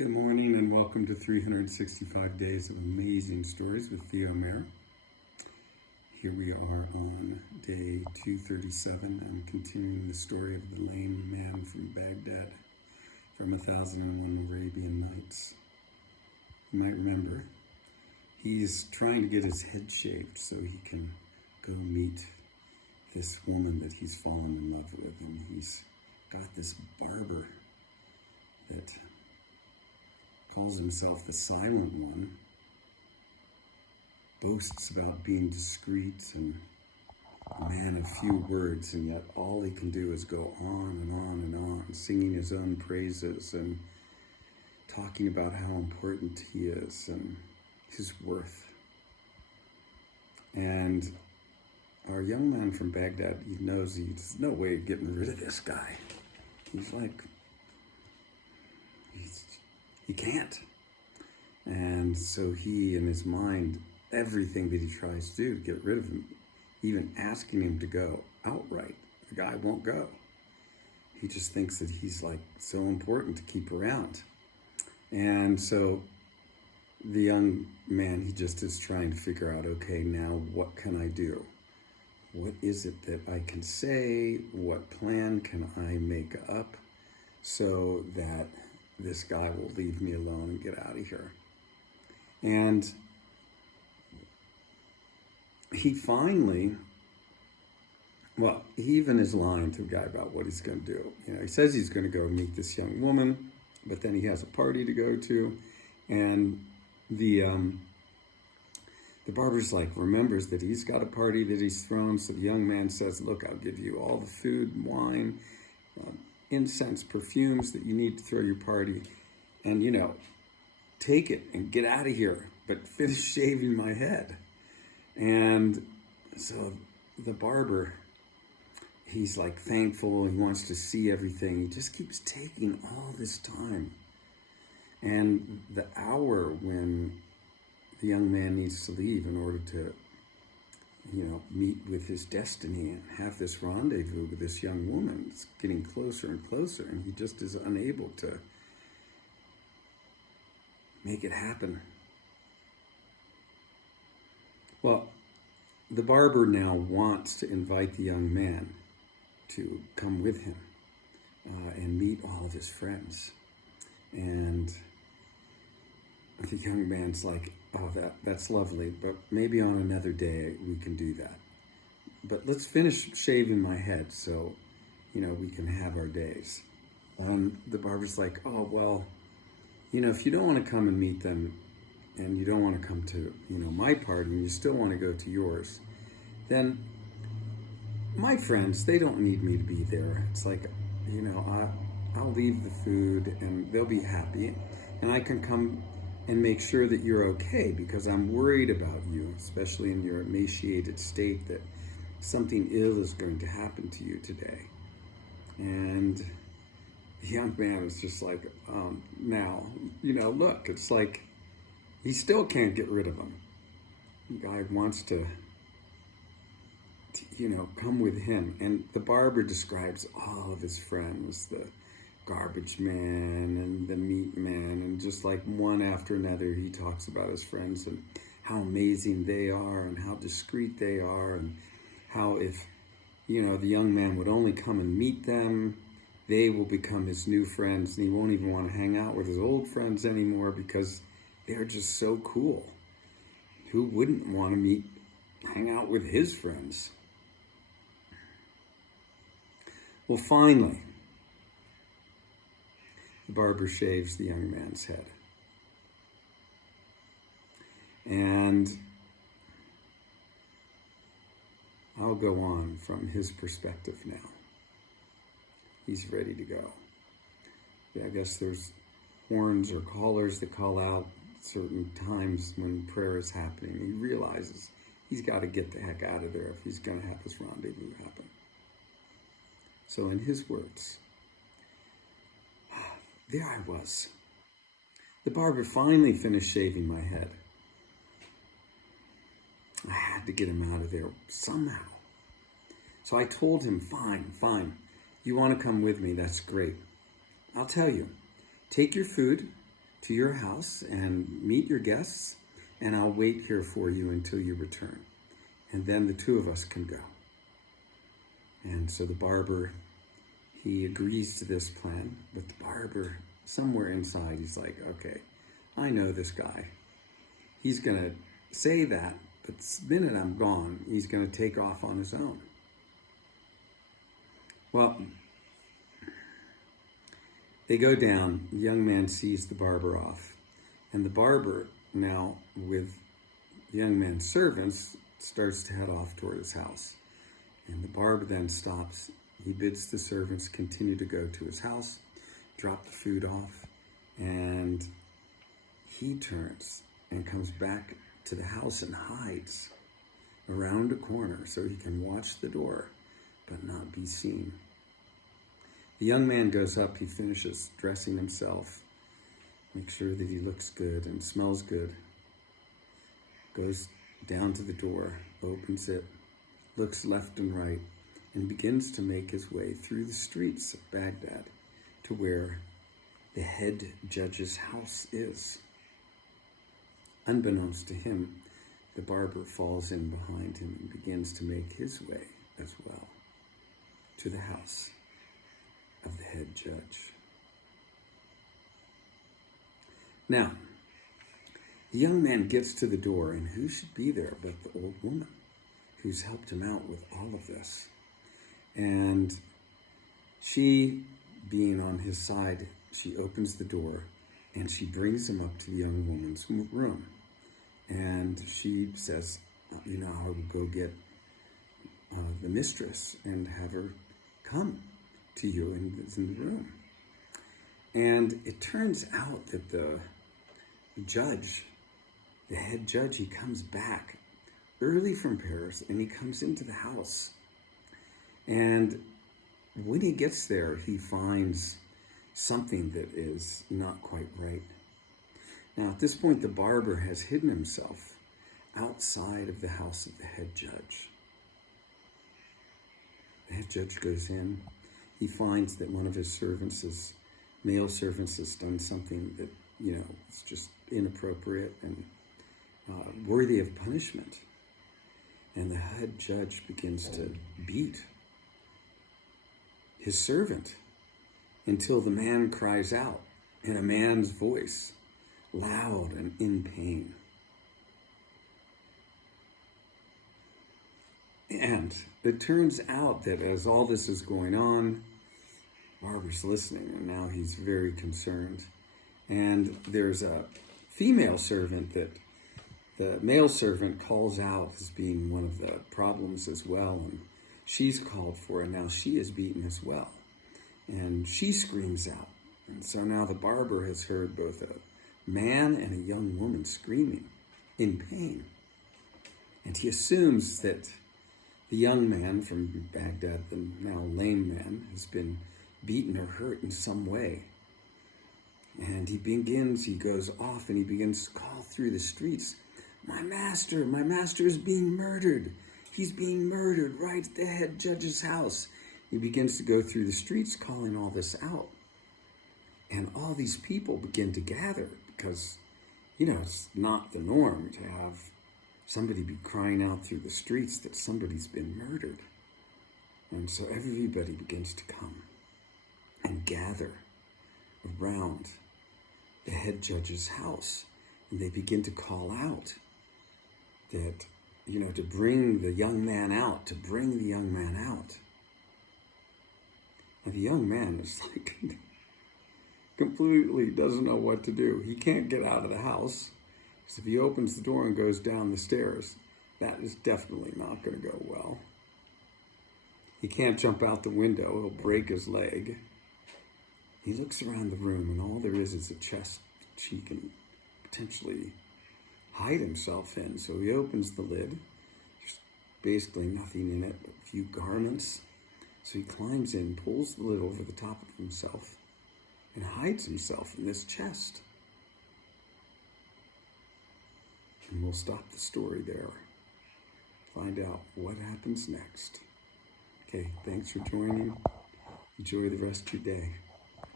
Good morning and welcome to 365 Days of Amazing Stories with Theo Mayer. Here we are on day 237 and continuing the story of the lame man from Baghdad from 1001 Arabian Nights. You might remember, he's trying to get his head shaved so he can go meet this woman that he's fallen in love with, and he's got this barber that calls himself the Silent One, boasts about being discreet and a man of few words, and yet all he can do is go on and on and on, singing his own praises and talking about how important he is and his worth. And our young man from Baghdad, he knows there's no way of getting rid of this guy. He's like, he can't. And so he, in his mind, everything that he tries to do to get rid of him, even asking him to go outright, the guy won't go. He just thinks that he's like so important to keep around. And so the young man, he just is trying to figure out, okay, now what can I do? What is it that I can say? What plan can I make up so that this guy will leave me alone and get out of here? And he finally, well, he even is lying to the guy about what he's going to do. You know, he says he's going to go meet this young woman, but then he has a party to go to, and the barber's like remembers that he's got a party that he's thrown. So the young man says, "Look, I'll give you all the food, wine, incense, perfumes that you need to throw your party, and take it and get out of here, but finish shaving my head." And so the barber, he's like thankful, he wants to see everything. He just keeps taking all this time. And the hour when the young man needs to leave in order to, meet with his destiny and have this rendezvous with this young woman, it's getting closer and closer, and he just is unable to make it happen. Well, the barber now wants to invite the young man to come with him and meet all of his friends. And the young man's like, "Oh, that's lovely, but maybe on another day we can do that. But let's finish shaving my head so, we can have our days." The barber's like, "Oh, well, if you don't want to come and meet them, and you don't want to come to, my party, and you still want to go to yours, then my friends, they don't need me to be there. It's like, I'll leave the food and they'll be happy, and I can come and make sure that you're okay, because I'm worried about you, especially in your emaciated state, that something ill is going to happen to you today." And the young man was just like, now, look, it's like, he still can't get rid of him. The guy wants to come with him. And the barber describes all of his friends, the garbage man and the meat man, and just like one after another, he talks about his friends and how amazing they are and how discreet they are, and how if, the young man would only come and meet them, they will become his new friends, and he won't even want to hang out with his old friends anymore because they're just so cool. Who wouldn't want to hang out with his friends? Well, finally, the barber shaves the young man's head. And I'll go on from his perspective now. He's ready to go. Yeah, I guess there's horns or callers that call out certain times when prayer is happening. He realizes he's got to get the heck out of there if he's going to have this rendezvous happen. So in his words, there I was. The barber finally finished shaving my head. I had to get him out of there somehow. So I told him, fine. You want to come with me? That's great. I'll tell you, take your food, to your house and meet your guests, and I'll wait here for you until you return. And then the two of us can go. And so the barber, he agrees to this plan, but the barber, somewhere inside, he's like, okay, I know this guy. He's going to say that, but the minute I'm gone, he's going to take off on his own. Well, they go down. The young man sees the barber off. And the barber, now with the young man's servants, starts to head off toward his house. And the barber then stops. He bids the servants continue to go to his house, drop the food off, and he turns and comes back to the house and hides around a corner so he can watch the door but not be seen. The young man goes up. He finishes dressing himself, makes sure that he looks good and smells good, goes down to the door, opens it, looks left and right, and begins to make his way through the streets of Baghdad to where the head judge's house is. Unbeknownst to him, the barber falls in behind him and begins to make his way as well to the house of the head judge. Now, the young man gets to the door, and who should be there but the old woman who's helped him out with all of this. And she, being on his side, she opens the door and she brings him up to the young woman's room. And she says, I will go get the mistress and have her come to you in the room. And it turns out that the judge, the head judge, he comes back early from Paris and he comes into the house. And when he gets there, he finds something that is not quite right. Now, at this point, the barber has hidden himself outside of the house of the head judge. The head judge goes in. He finds that one of his servants, male servants, has done something that, it's just inappropriate and worthy of punishment. And the head judge begins to beat his servant until the man cries out in a man's voice, loud and in pain. And it turns out that as all this is going on, Barber's listening, and now he's very concerned. And there's a female servant that the male servant calls out as being one of the problems as well. And she's called for, and now she is beaten as well. And she screams out. And so now the barber has heard both a man and a young woman screaming in pain. And he assumes that the young man from Baghdad, the now lame man, has been beaten or hurt in some way. And he goes off and he begins to call through the streets, my master is being murdered. He's being murdered right at the head judge's house. He begins to go through the streets calling all this out. And all these people begin to gather because, it's not the norm to have somebody be crying out through the streets that somebody's been murdered. And so everybody begins to come and gather around the head judge's house. And they begin to call out that, to bring the young man out, And the young man is like, completely doesn't know what to do. He can't get out of the house. Because if he opens the door and goes down the stairs, that is definitely not going to go well. He can't jump out the window. He'll break his leg. He looks around the room, and all there is a chest that he can potentially hide himself in. So he opens the lid. There's basically nothing in it but a few garments. So he climbs in, pulls the lid over the top of himself, and hides himself in this chest. And we'll stop the story there. Find out what happens next. Okay, thanks for joining. Enjoy the rest of your day.